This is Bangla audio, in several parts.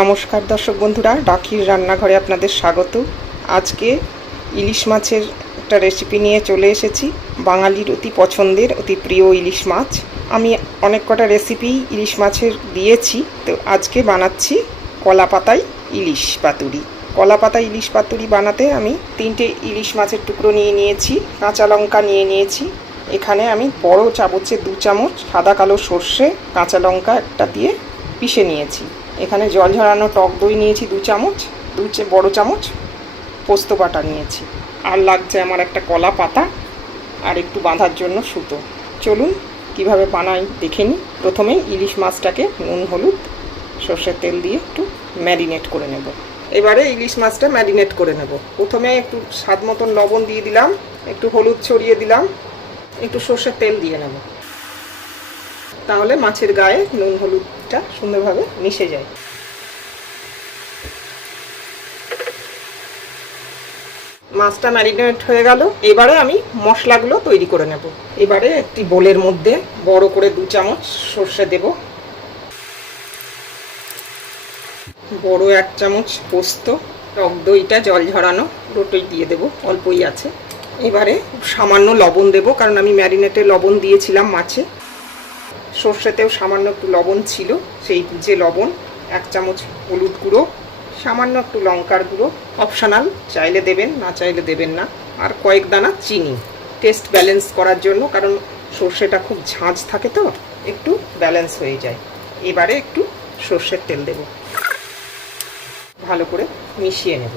নমস্কার দর্শক বন্ধুরা, রাখির রান্নাঘরে আপনাদের স্বাগত। আজকে ইলিশ মাছের একটা রেসিপি নিয়ে চলে এসেছি। বাঙালির অতি পছন্দের, অতি প্রিয় ইলিশ মাছ। আমি অনেক কটা রেসিপি ইলিশ মাছের দিয়েছি, তো আজকে বানাচ্ছি কলা পাতায় ইলিশ পাতুরি। কলা পাতায় ইলিশ পাতুরি বানাতে আমি 3টে ইলিশ মাছের টুকরো নিয়ে নিয়েছি, কাঁচা লঙ্কা নিয়ে নিয়েছি। এখানে আমি বড় চামচে 2 চামচ সাদা কালো সর্ষে, কাঁচা লঙ্কা একটা দিয়ে পিষে নিয়েছি। এখানে জল ঝরানো টক দই নিয়েছি 2 চামচ, 2 বড় চামচ পোস্ত বাটা নিয়েছি। আর লাগছে আমার একটা কলা পাতা আর একটু বাঁধার জন্য সুতো। চলুন কিভাবে বানাই দেখে নিই। প্রথমে ইলিশ মাছটাকে নুন হলুদ সর্ষের তেল দিয়ে একটু ম্যারিনেট করে নেব। এবারে ইলিশ মাছটা ম্যারিনেট করে নেব। প্রথমে একটু স্বাদ মতন লবণ দিয়ে দিলাম, একটু হলুদ ছড়িয়ে দিলাম, একটু সর্ষের তেল দিয়ে নেব, তাহলে মাছের গায়ে নুন হলুদটা সুন্দরভাবে মিশে যায়। মাছটা ম্যারিনেট হয়ে গেল। এবারে আমি মশলাগুলো তৈরি করে নেব। এবারে একটি বোলের মধ্যে বড় করে 2 চামচ সর্ষে দেব, বড় 1 চামচ পোস্ত, টক দইটা জল ঝরানো পুরোটাই দিয়ে দেব, অল্পই আছে। এবারে সামান্য লবণ দেব, কারণ আমি ম্যারিনেটে লবণ দিয়েছিলাম মাছে। সর্ষেতেও সামান্য একটু লবণ ছিল, সেই বুঝে লবণ। 1 চামচ হলুদ গুঁড়ো, সামান্য একটু লঙ্কার গুঁড়ো, অপশনাল, চাইলে দেবেন না চাইলে দেবেন না। আর কয়েক দানা চিনি, টেস্ট ব্যালেন্স করার জন্য, কারণ সর্ষেটা খুব ঝাঁঝ থাকে তো, একটু ব্যালেন্স হয়ে যায়। এবারে একটু সর্ষের তেল দেব, ভালো করে মিশিয়ে নেব।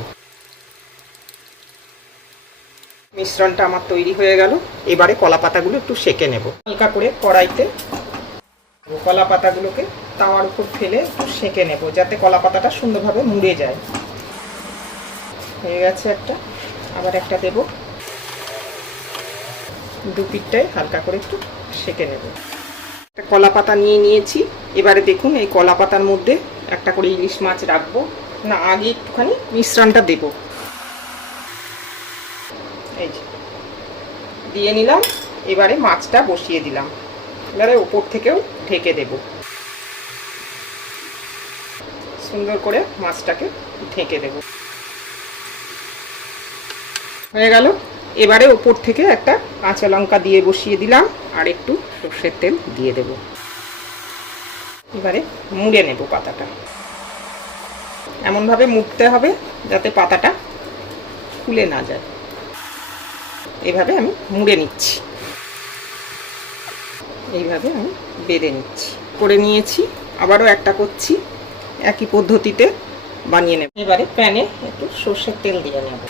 মিশ্রণটা আমার তৈরি হয়ে গেল। এবারে কলা পাতাগুলো একটু সেঁকে নেব। হালকা করে কড়াইতে কলা পাতাগুলোকে তাওয়ার উপর ফেলে একটু সেঁকে নেব, যাতে কলা পাতাটা সুন্দরভাবে মুড়ে যায়। হয়ে গেছে একটা, আবার একটা দেব। 2 পিঠটাই হালকা করে একটু সেঁকে নেব। একটা কলা পাতা নিয়ে নিয়েছি। এবারে দেখুন, এই কলা পাতার মধ্যে একটা করে ইলিশ মাছ রাখবো। না, আগে একটুখানি মিশ্রণটা দেব। এই যে দিয়ে নিলাম। এবারে মাছটা বসিয়ে দিলাম। এবারে উপর থেকেও ঢেকে দেব, সুন্দর করে মাছটাকে ঢেকে দেব। হয়ে গেল। এবারে উপর থেকে একটা কাঁচা লঙ্কা দিয়ে বসিয়ে দিলাম, আর একটু সর্ষের তেল দিয়ে দেব। এবারে মুড়ে নেব পাতাটা। এমনভাবে মুড়তে হবে যাতে পাতাটা ফুলে না যায়। এভাবে আমি মুড়ে নিচ্ছি, এইভাবে আমি বেঁধে নিচ্ছি। করে নিয়েছি, আবারও একটা করছি, একই পদ্ধতিতে বানিয়ে নেব। এবারে প্যানে একটু সর্ষের তেল দিয়ে নেব।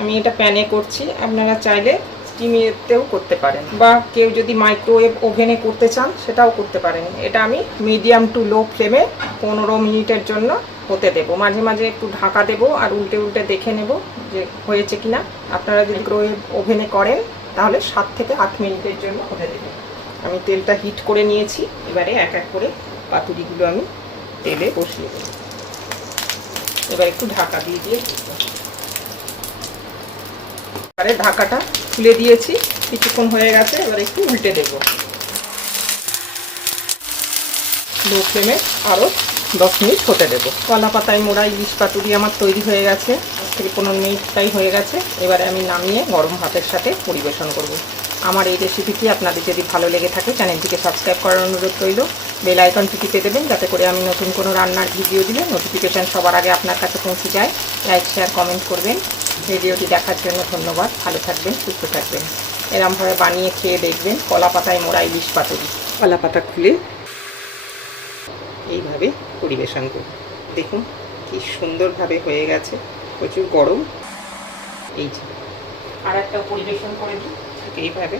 আমি এটা প্যানে করছি, আপনারা চাইলে স্টিমেতেও করতে পারেন, বা কেউ যদি মাইক্রোওয়েভ ওভেনে করতে চান সেটাও করতে পারেন। এটা আমি মিডিয়াম টু লো ফ্লেমে 15 মিনিটের জন্য হতে দেব। মাঝে মাঝে একটু ঢাকা দেব আর উল্টে উল্টে দেখে নেব যে হয়েছে কিনা। আপনারা যদি মাইক্রোওয়েভ ওভেনে করেন তাহলে 7 থেকে 8 মিনিটের জন্য হতে দেবেন। আমি তেলটা হিট করে নিয়েছি। এবারে এক এক করে পাতুরিগুলো আমি তেলে বসিয়ে দেব। এবার একটু ঢাকা দিয়ে দিয়ে এবারে ঢাকাটা খুলে দিয়েছি, কিছুক্ষণ হয়ে গেছে। এবার একটু উল্টে দেব। লো ফ্লেমে আরও 10 মিনিট হতে দেব। কলা পাতায় মোড়া ইলিশ পাতুরি আমার তৈরি হয়ে গেছে। 10 থেকে 15 মিনিটটাই হয়ে গেছে। এবারে আমি নামিয়ে গরম ভাতের সাথে পরিবেশন করব। আমার এই রেসিপিটি আপনাদের যদি ভালো লেগে থাকে, চ্যানেলটিকে সাবস্ক্রাইব করার অনুরোধ রইল। বেল আইকনটি টিপে দেবেন, যাতে করে আমি নতুন কোনো রান্নার ভিডিও দিলে নোটিফিকেশান সবার আগে আপনার কাছে পৌঁছে যায়। লাইক, শেয়ার, কমেন্ট করবেন। ভিডিওটি দেখার জন্য ধন্যবাদ। ভালো থাকবেন, সুস্থ থাকবেন। এরমভাবে বানিয়ে খেয়ে দেখবেন কলা পাতায় মোড়া ইলিশ পাতুরি। কলা পাতা খুলে এইভাবে পরিবেশন করুন। দেখুন কি সুন্দরভাবে হয়ে গেছে, প্রচুর গরম। এই যে আর একটা পরিবেশন করে দিই এইভাবে।